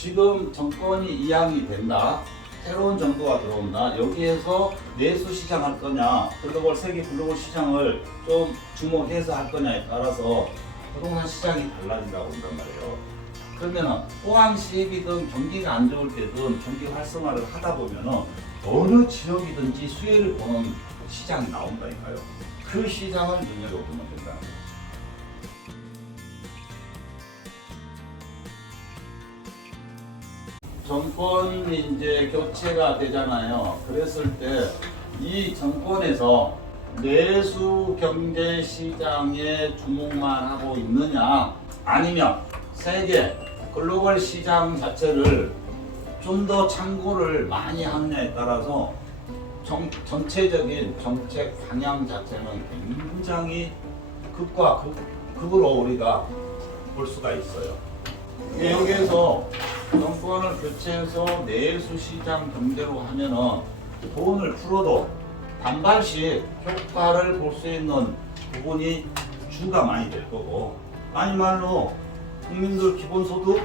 지금 정권이 이양이 된다. 새로운 정부가 들어온다. 여기에서 내수 시장 할 거냐, 글로벌 세계 글로벌 시장을 좀 주목해서 할 거냐에 따라서 부동산 시장이 달라진다고 한단 말이에요. 그러면은 포항시이든 경기가 안 좋을 때든 경기 활성화를 하다 보면은 어느 지역이든지 수혜를 보는 시장이 나온다니까요. 그 시장을 눈여겨보면 된다는 거예요. 정권이 이제 교체가 되잖아요. 그랬을 때 이 정권에서 내수 경제 시장에 주목만 하고 있느냐, 아니면 세계 글로벌 시장 자체를 좀 더 참고를 많이 하느냐에 따라서 전체적인 정책 방향 자체는 굉장히 극과 극으로 우리가 볼 수가 있어요. 여기에서 정권을 교체해서 내수 시장 경제로 하면은 돈을 풀어도 단발씩 효과를 볼 수 있는 부분이 주가 많이 될 거고, 아니 말로 국민들 기본소득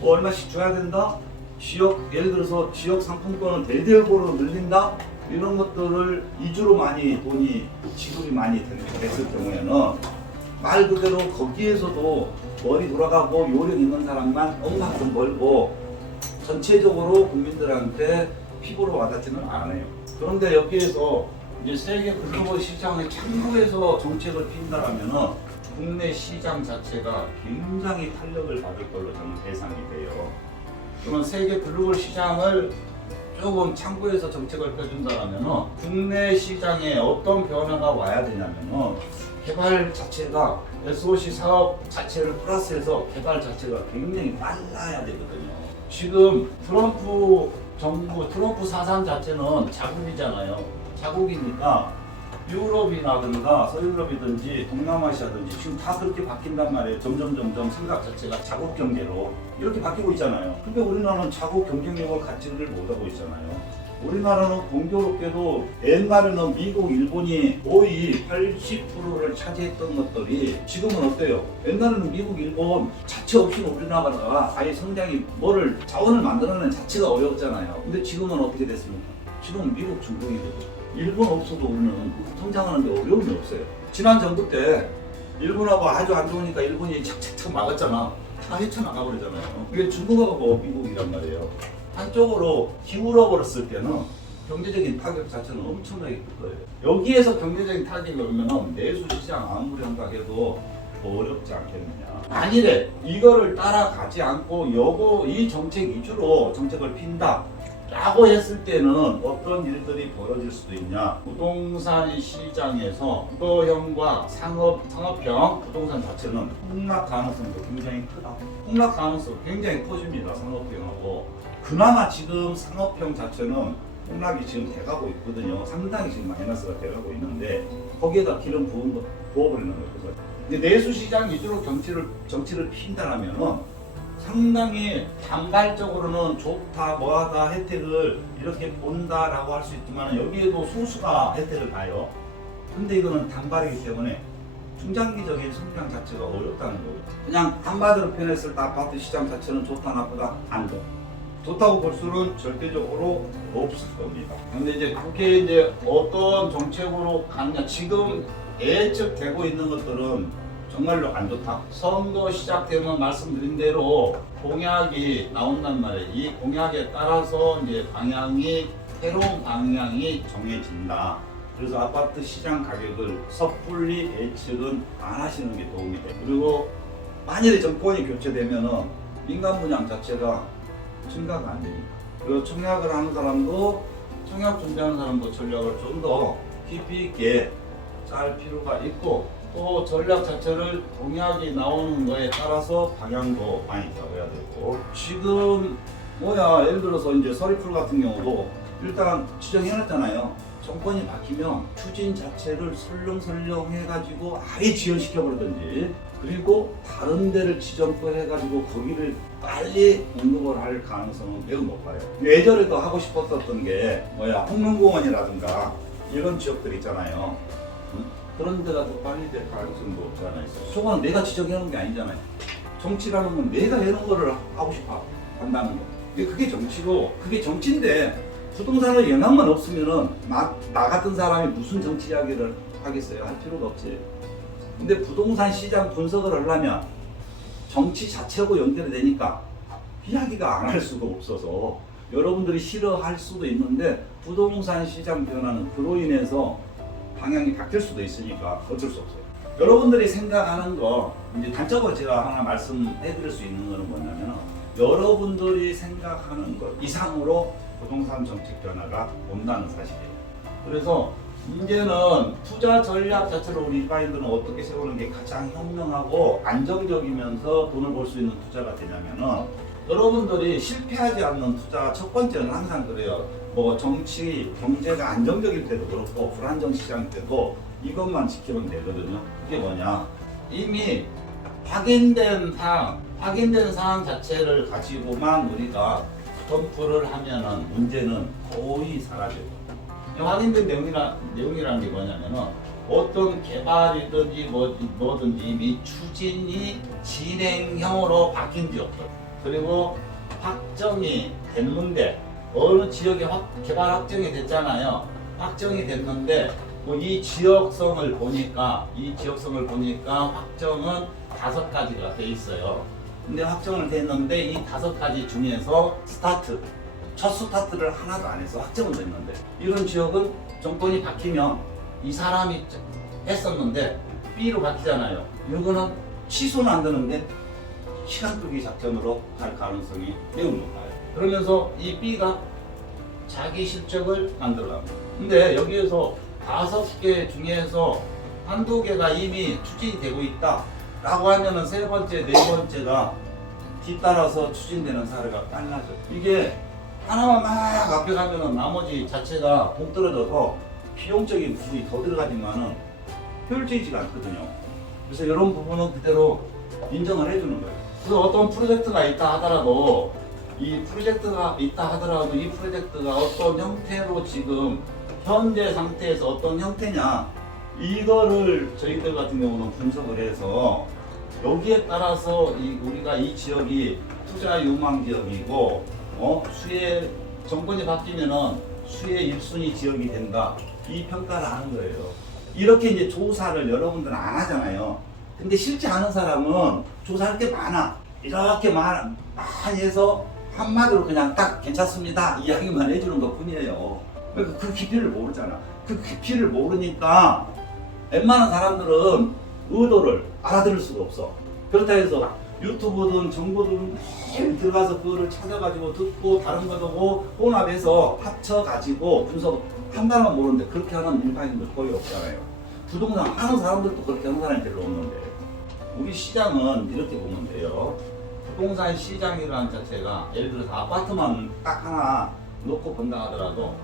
뭐 얼마씩 줘야 된다, 지역 예를 들어서 지역 상품권을 대대적으로 늘린다, 이런 것들을 이주로 많이 돈이 지급이 많이 됐을 경우에는 말 그대로 거기에서도 머리 돌아가고 요령 있는 사람만 엄마큼 벌고 전체적으로 국민들한테 피부로 와닿지는 않아요. 그런데 여기에서 이제 세계 글로벌 시장에 참고해서 정책을 핀다라면은 국내 시장 자체가 굉장히 탄력을 받을 걸로 저는 예상이 돼요. 그러면 세계 글로벌 시장을 조금 참고해서 정책을 펴준다라면은 국내 시장에 어떤 변화가 와야 되냐면은 개발 자체가 SOC 사업 자체를 플러스해서 개발 자체가 굉장히 빨라야 되거든요. 지금 트럼프 정부, 트럼프 사상 자체는 자국이잖아요. 자국이니까 유럽이라든가 서유럽이든지 동남아시아든지 지금 다 그렇게 바뀐단 말이에요. 점점 생각 자체가 자국 경제로 이렇게 바뀌고 있잖아요. 근데 우리나라는 자국 경쟁력을 갖지를 못하고 있잖아요. 우리나라는 공교롭게도 옛날에는 미국, 일본이 거의 80%를 차지했던 것들이 지금은 어때요? 옛날에는 미국, 일본 자체 없이는 우리나라가 아예 성장이 뭐를 자원을 만들어내는 자체가 어려웠잖아요. 근데 지금은 어떻게 됐습니까? 지금은 미국, 중국이 되죠. 일본 없어도 우리는 성장하는데 어려움이 없어요. 지난 정부 때 일본하고 아주 안 좋으니까 일본이 착착착 막았잖아. 다 헤쳐나가버리잖아요. 이게 중국하고 미국이란 말이에요. 한쪽으로 기울어 버렸을 때는 경제적인 타격 자체는 엄청나게 클 거예요. 여기에서 경제적인 타격이 오면은 내수 시장 아무리 한다해도 어렵지 않겠느냐. 만일에 이거를 따라가지 않고 이 정책 위주로 정책을 핀다 라고 했을 때는 어떤 일들이 벌어질 수도 있냐. 부동산 시장에서 주거형과 상업형 부동산 자체는 폭락 가능성도 굉장히 크다. 폭락 가능성 굉장히 커집니다. 상업형하고. 그나마 지금 상업형 자체는 폭락이 지금 돼가고 있거든요. 상당히 지금 마이너스가 돼가고 있는데 거기에다 기름 부어버리는 거죠. 근데 내수 시장 위주로 정치를 핀다라면은 상당히 단발적으로는 좋다, 뭐하다, 혜택을 이렇게 본다라고 할 수 있지만 여기에도 소수가 혜택을 봐요. 근데 이거는 단발이기 때문에 중장기적인 성장 자체가 어렵다는 거예요. 그냥 한마디로 표현했을 때 아파트 시장 자체는 좋다, 나쁘다, 안 좋다. 좋다고 볼 수는 절대적으로 없을 겁니다. 근데 이제 그게 이제 어떤 정책으로 가느냐, 지금 예측되고 있는 것들은 정말로 안 좋다. 선거 시작되면 말씀드린 대로 공약이 나온단 말이에요. 이 공약에 따라서 이제 새로운 방향이 정해진다. 그래서 아파트 시장 가격을 섣불리 예측은 안 하시는 게 도움이 돼요. 그리고 만일에 정권이 교체되면은 민간 분양 자체가 증가가 안 됩니다. 그리고 청약을 하는 사람도, 청약 준비하는 사람도 전략을 좀 더 깊이 있게 짤 필요가 있고, 또 전략 자체를 공약이 나오는 거에 따라서 방향도 많이 잡아야 되고, 지금 예를 들어서 이제 서리풀 같은 경우도 일단 지정해놨잖아요. 정권이 바뀌면 추진 자체를 설렁설렁 해가지고 아예 지연시켜버리든지, 그리고 다른 데를 지정권 해가지고 거기를 빨리 공급을 할 가능성은 매우 높아요. 예전에도 하고 싶었던 게 홍릉공원이라든가 이런 지역들 있잖아요. 그런 데가 더 빨리 될 가능성도 없잖아요. 저거는 내가 지정해놓은 게 아니잖아요. 정치라는 건 내가 해놓은 거를 하고 싶어. 한다는 거. 그게 정치고, 그게 정치인데 부동산에 영향만 없으면은 나 같은 사람이 무슨 정치 이야기를 하겠어요? 할 필요가 없지. 근데 부동산 시장 분석을 하려면 정치 자체하고 연결이 되니까 이야기가 안 할 수가 없어서 여러분들이 싫어할 수도 있는데 부동산 시장 변화는 그로 인해서 방향이 바뀔 수도 있으니까 어쩔 수 없어요. 여러분들이 생각하는 거 이제 단적으로 제가 하나 말씀해 드릴 수 있는 거는 뭐냐면 여러분들이 생각하는 것 이상으로 부동산 정책 변화가 온다는 사실이에요. 그래서 문제는 투자 전략 자체를 우리 일반인들은 어떻게 세우는 게 가장 현명하고 안정적이면서 돈을 벌 수 있는 투자가 되냐면은 여러분들이 실패하지 않는 투자 첫 번째는 항상 그래요. 뭐 정치, 경제가 안정적일 때도 그렇고 불안정 시장 때도 이것만 지키면 되거든요. 그게 뭐냐? 이미 확인된 사항 자체를 가지고만 우리가 점프를 하면은 문제는 거의 사라져요. 확인된 내용이라는 게 뭐냐면은 어떤 개발이든지 뭐든지 이미 추진이 진행형으로 바뀐 지역들 그리고 확정이 됐는데 어느 지역에 개발 확정이 됐잖아요. 확정이 됐는데 뭐 이 지역성을 보니까 확정은 5가지가 돼 있어요. 근데 확정을 됐는데 이 5가지 중에서 첫 스타트를 하나도 안 해서 확정은 됐는데 이런 지역은 정권이 바뀌면 이 사람이 했었는데 B로 바뀌잖아요. 이거는 취소는 안 되는데 시간 끌기 작전으로 갈 가능성이 매우 높아요. 그러면서 이 B가 자기 실적을 만들어갑니다. 근데 여기에서 5개 중에서 한두 개가 이미 추진이 되고 있다 라고 하면은 세 번째, 네 번째가 뒤따라서 추진되는 사례가 빨라져. 이게 하나만 막 앞에 가면은 나머지 자체가 동떨어져서 비용적인 부분이 더 들어가지만은 효율적이지가 않거든요. 그래서 이런 부분은 그대로 인정을 해주는 거예요. 그래서 어떤 프로젝트가 있다 하더라도 이 프로젝트가 어떤 형태로 지금 현재 상태에서 어떤 형태냐 이거를 저희들 같은 경우는 분석을 해서 여기에 따라서 우리가 이 지역이 투자 유망 지역이고 수혜 정권이 바뀌면은 수혜 1순위 지역이 된다 이 평가를 하는 거예요. 이렇게 이제 조사를 여러분들은 안 하잖아요. 근데 실제 아는 사람은 조사할 게 많아. 이렇게 많이 해서 한마디로 그냥 딱 괜찮습니다 이야기만 해주는 것 뿐이에요. 그러니까 그 깊이를 모르잖아. 그 깊이를 모르니까 웬만한 사람들은 의도를 알아들을 수가 없어. 그렇다 해서 유튜브든 정보든 매일 들어가서 그거를 찾아가지고 듣고 다른 거 보고 혼합해서 합쳐가지고 분석한다는 모르는데 그렇게 하는 일반인들 거의 없잖아요. 부동산 하는 사람들도 그렇게 하는 사람이 별로 없는데 우리 시장은 이렇게 보면 돼요. 부동산 시장이라는 자체가 예를 들어서 아파트만 딱 하나 놓고 본다 하더라도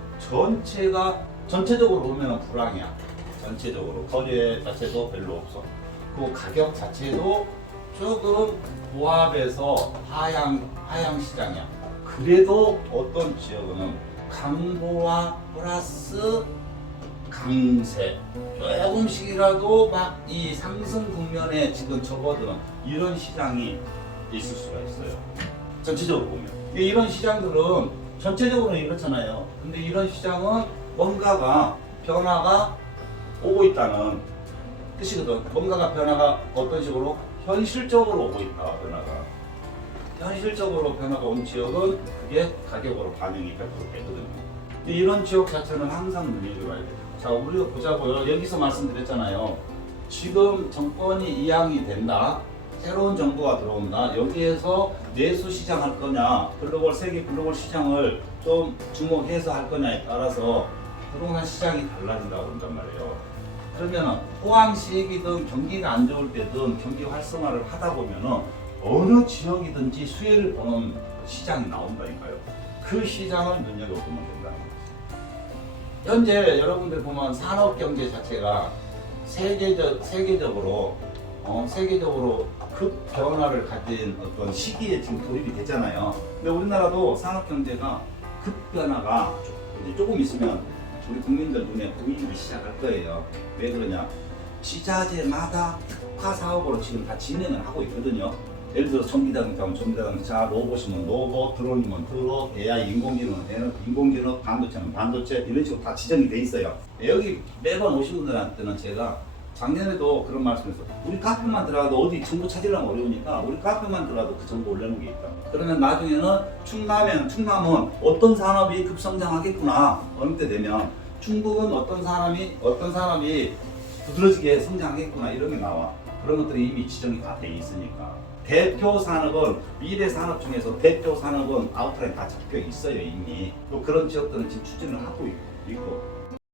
전체적으로 보면 불황이야. 전체적으로 거래 자체도 별로 없어. 그 가격 자체도 조금 보합해서 하향 시장이야. 그래도 어떤 지역은 강보와 플러스 강세 조금씩이라도 막 이 상승 국면에 지금 접어드는 이런 시장이 있을 수가 있어요. 전체적으로 보면 이런 시장들은 전체적으로는 이렇잖아요. 근데 이런 시장은 뭔가가 변화가 오고 있다는 뜻이거든. 뭔가가 변화가 어떤 식으로 현실적으로 오고 있다. 현실적으로 변화가 온 지역은 그게 가격으로 반영이 100% 되거든요. 이런 지역 자체는 항상 눈여겨봐야 돼요. 자, 우리가 보자고요. 여기서 말씀드렸잖아요. 지금 정권이 이양이 된다. 새로운 정부가 들어온다. 여기에서 내수 시장 할 거냐, 세계 글로벌 시장을 좀 주목해서 할 거냐에 따라서 부동산 시장이 달라진다고 그런단 말이에요. 그러면 호황 시기든 경기가 안 좋을 때든 경기 활성화를 하다 보면은 어느 지역이든지 수혜를 보는 시장이 나온다니까요. 그 시장을 눈여겨보면 된다는 거죠. 현재 여러분들 보면 산업 경제 자체가 세계적으로 급 변화를 가진 어떤 시기에 지금 돌입이 됐잖아요. 근데 우리나라도 산업 경제가 급 변화가 이제 조금 있으면 우리 국민들 눈에 보이기 시작할 거예요. 왜 그러냐? 지자체마다 특화 사업으로 지금 다 진행을 하고 있거든요. 예를 들어 전기자동차면 전기자동차, 로봇이면 로봇, 드론이면 드론, AI 인공지능은 인공지능, 반도체는 반도체 이런 식으로 다 지정이 돼 있어요. 여기 매번 오신 분들한테는 제가 작년에도 그런 말씀했어요. 우리 카페만 들어가도 어디 정보 찾으려면 어려우니까 우리 카페만 들어가도 그 정보 올려놓은 게 있다. 그러면 나중에는 충남은 어떤 산업이 급성장하겠구나. 어느 때 되면 충북은 어떤 사람이 두드러지게 성장하겠구나 이런 게 나와. 그런 것들이 이미 지정이 다 돼 있으니까. 대표 산업은 미래 산업 중에서 대표 산업은 아웃라인 다 잡혀 있어요 이미. 또 그런 지역들은 지금 추진을 하고 있고.